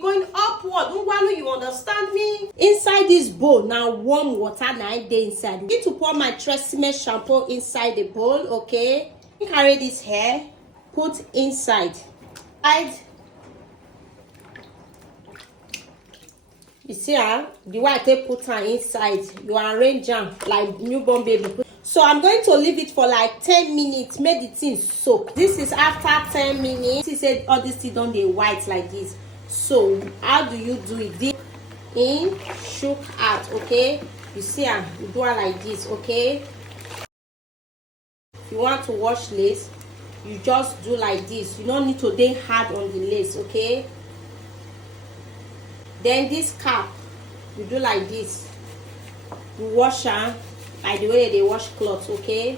going upward. Ngwanu, you understand me? Inside this bowl, now warm water now dey inside. I need to pour my Tresemme shampoo inside the bowl, okay? Carry this hair, put inside. You see the way I take put her inside, you arrange them like newborn baby. So I'm going to leave it for like 10 minutes, make the thing soak. This is after 10 minutes. She said all this thing don't dey white like this. So how do you do it? Dip in, shook out, okay? You see you do it like this, okay? If you want to wash lace, you just do like this. You don't need to dey hard on the lace, okay? Then this cap, you do like this. You wash her like the way they wash clothes, okay?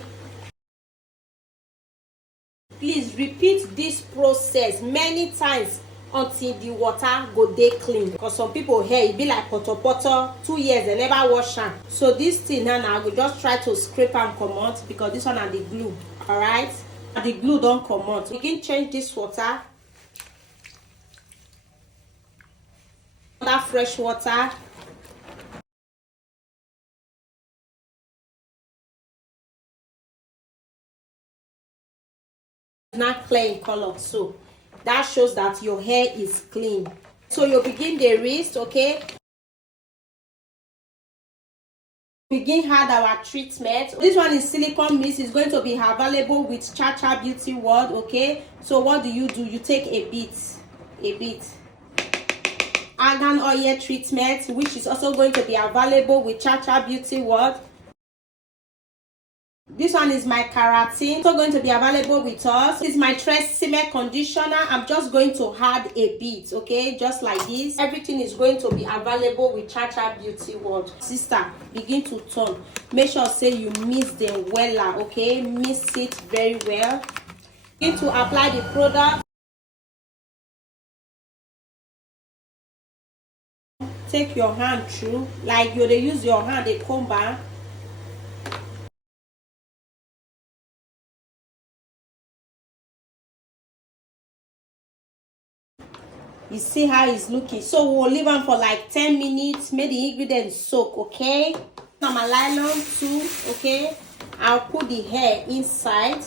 Please repeat this process many times until the water go dey clean. Because some people hair it be like poto 2 years they never wash am. So this thing now I will just try to scrape and come out because this one are the glue. Alright? The glue don't come out. Begin change this water. That fresh water. Not clear in color, so that shows that your hair is clean. So you begin the wrist, okay? Begin add our treatment. This one is silicone mist. It's going to be available with Cha Beauty World, okay? So what do? You take a bit argan oil treatment, which is also going to be available with Cha Beauty World. This one is my keratin, also going to be available with us. This is my Tresemme conditioner. I'm just going to add a bit, okay, just like this. Everything is going to be available with Cha Beauty World. Sister, begin to turn. Make sure say you mix them well, okay? Mix it very well. Begin to apply the product. Take your hand through, like you use your hand a comb back. You see how it's looking. So we'll leave them for like 10 minutes. Make the ingredients soak, okay? Now my nylon too, okay? I'll put the hair inside.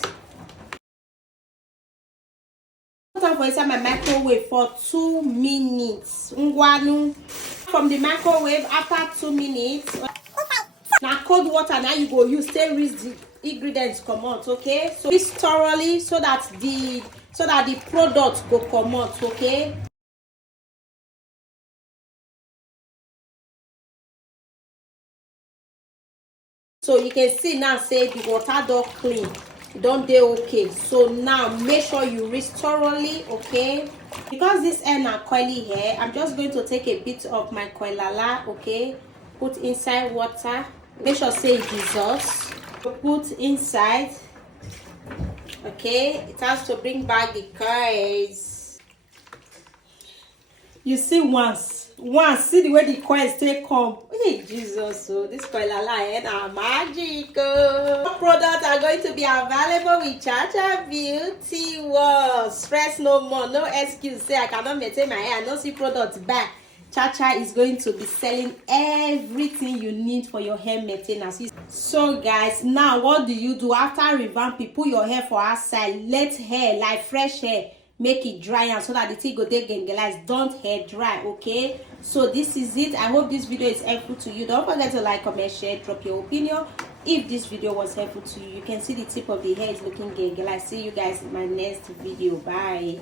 Put them for inside my microwave for 2 minutes. From the microwave after 2 minutes. Now cold water now you go use to rinse the ingredients come out, okay? So this thoroughly so that the product go come out, okay? So you can see now say the water don't clean, don't dey okay. So now make sure you rinse thoroughly, okay? Because this hair na curly hair, I'm just going to take a bit of my koilala, okay? Put inside water. Make sure say it dissolves. Put inside, okay? It has to bring back the curls. You see once see the way the coils take come. Hey Jesus, so this koilala and our magic. Products are going to be available with Cha Beauty World. Stress no more, no excuse. Say I cannot maintain my hair, no see products back. Cha is going to be selling everything you need for your hair maintenance. So guys, now what do you do after revamp? You put your hair for outside, let hair like fresh hair, make it dry and so that the thing go dey gengelize. Don't hair dry, okay? So this is it. I hope this video is helpful to you. Don't forget to like, comment, share, drop your opinion. If this video was helpful to you, you can see the tip of the hair is looking gengelize. See you guys in my next video. Bye.